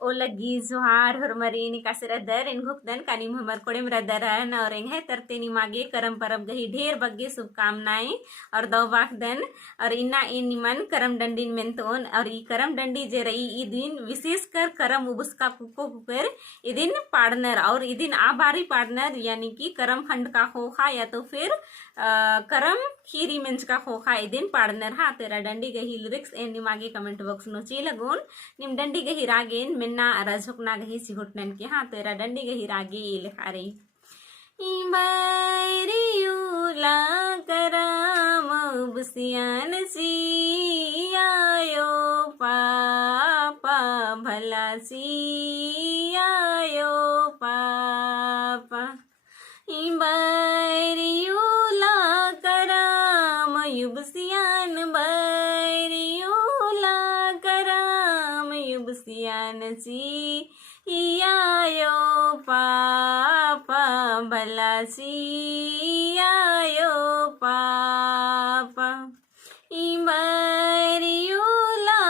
ओ लगी जोहार हरमरी निकासे रदर इन घुकदन कानिम हमर कोड़ेम रदर रहन और इंगे तरतेनी मागे करम परब गही ढेर बग्गे शुभकामनाएं और दौबाक दन और इना इन निमन करम डंडीन मेंतोन और ई करम डंडी जे रही ई दिन विशेष कर करम उबुस्का कुको कुकर ई दिन पार्टनर और ई दिन आ बारी पार्टनर यानी कि करम खंड का खोखा या तो फिर करम खीरी मेंच का खोखा ई दिन पार्टनर हा तेरा डंडी गही लिरिक्स एन निमागे कमेंट बॉक्स नो ची लगोन निम डंडी गही रागेन मेन्ना रजोकना गही सिहुटनन के हाँ तेरा डंडी गही रागे लिखा रही बैरियूला करम बुसियान सियायो पापा भला सियायो पापा बैरियूला करम युबसियान बैरियूला करम युबसियान सियायो पापा भला सियायो पापा बैरियूला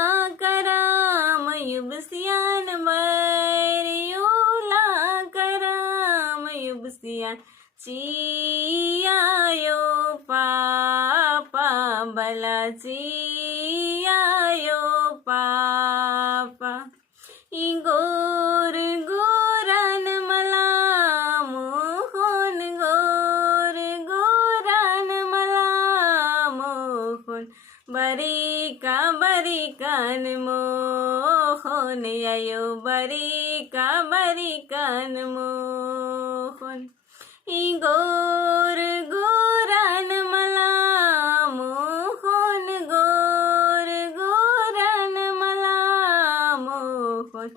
करम युबसियान बैरियूला करम युबसियान सियायो पापा भला सियायो पापा गोर गोरन मला मोहन गोर गोरन मला मोहन बरिकन मोहन आयो बरिकन मोहन गोर गोरन मला मोहन गोर गोरन मला मोहन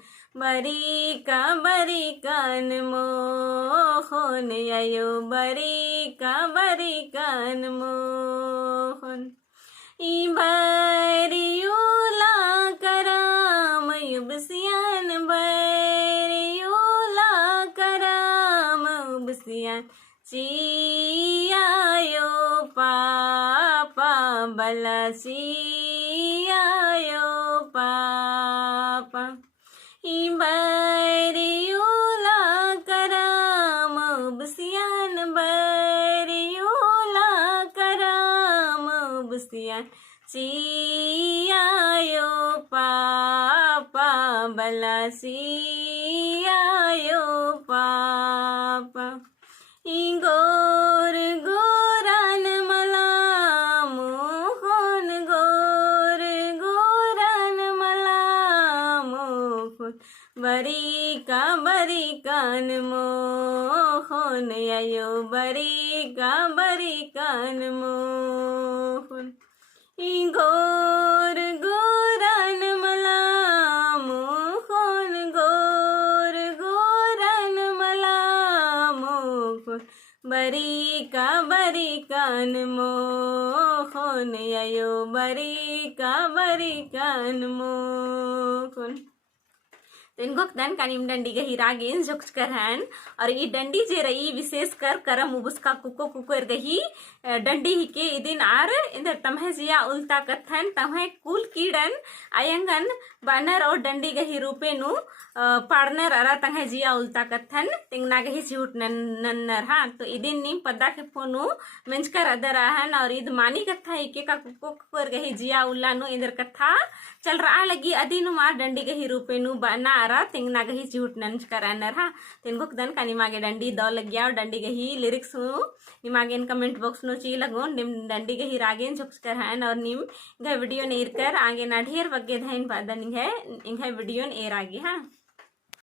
बरिकन मोहन आयो बरिकन मोहन बैरियूला करम युबसियान बैरियूला करम युबसियान सियायो पापा भला सियायो पापा बैरियूला करम युबसियान बैरियूला करम युबसियान सियायो पापा भला सियायो पापा गोर गोरन मला मोहन गोर गोरन मला मोहन बरिकन मोहन आयो बरिकन मोहन गोर गोरन मला मोहन गोर गोरन मला मोहन बरिकन मोहन आयो बरिकन मोहन इनको दन कानिम डंडी गही रागेन जुक्च करहन और ये डंडी जे रही विशेष कर करम उबुस्का कुको कुकर गही डंडी ही के इदिन आर इंदर तमहे जिया उल्टा कथन तमहे कुल कीड़न आयंगन बानर और डंडी गही रूपे नु पार्टनर अरा तंगे जिया उल्टा कथन तिंगना गही सिहुट नन्नर हाँ तो इदिन नीम पद्दा के फोनु मेंचकर अदर आहन और इद मानी कथा ही के का कुको कुकर गही जिया उल्ला नु इंदर कथा चल रहा लगी अदिनु मार डंडी गही रूपे नु बाना तिंगना गही चिहुट नंच करनर हाँ तिनगुक दन का निमागे डंडी दौ लग गया और डंडी गही लिरिक्स हूँ निमागे कमेंट बॉक्स नो ची लगो निम डंडी गही रागेन झुक्स कर हन और निम इंघ वीडियो नेर कर आगे ना ढेर बग्गे धैन पादन इंघ वीडियो नेर आगे हाँ।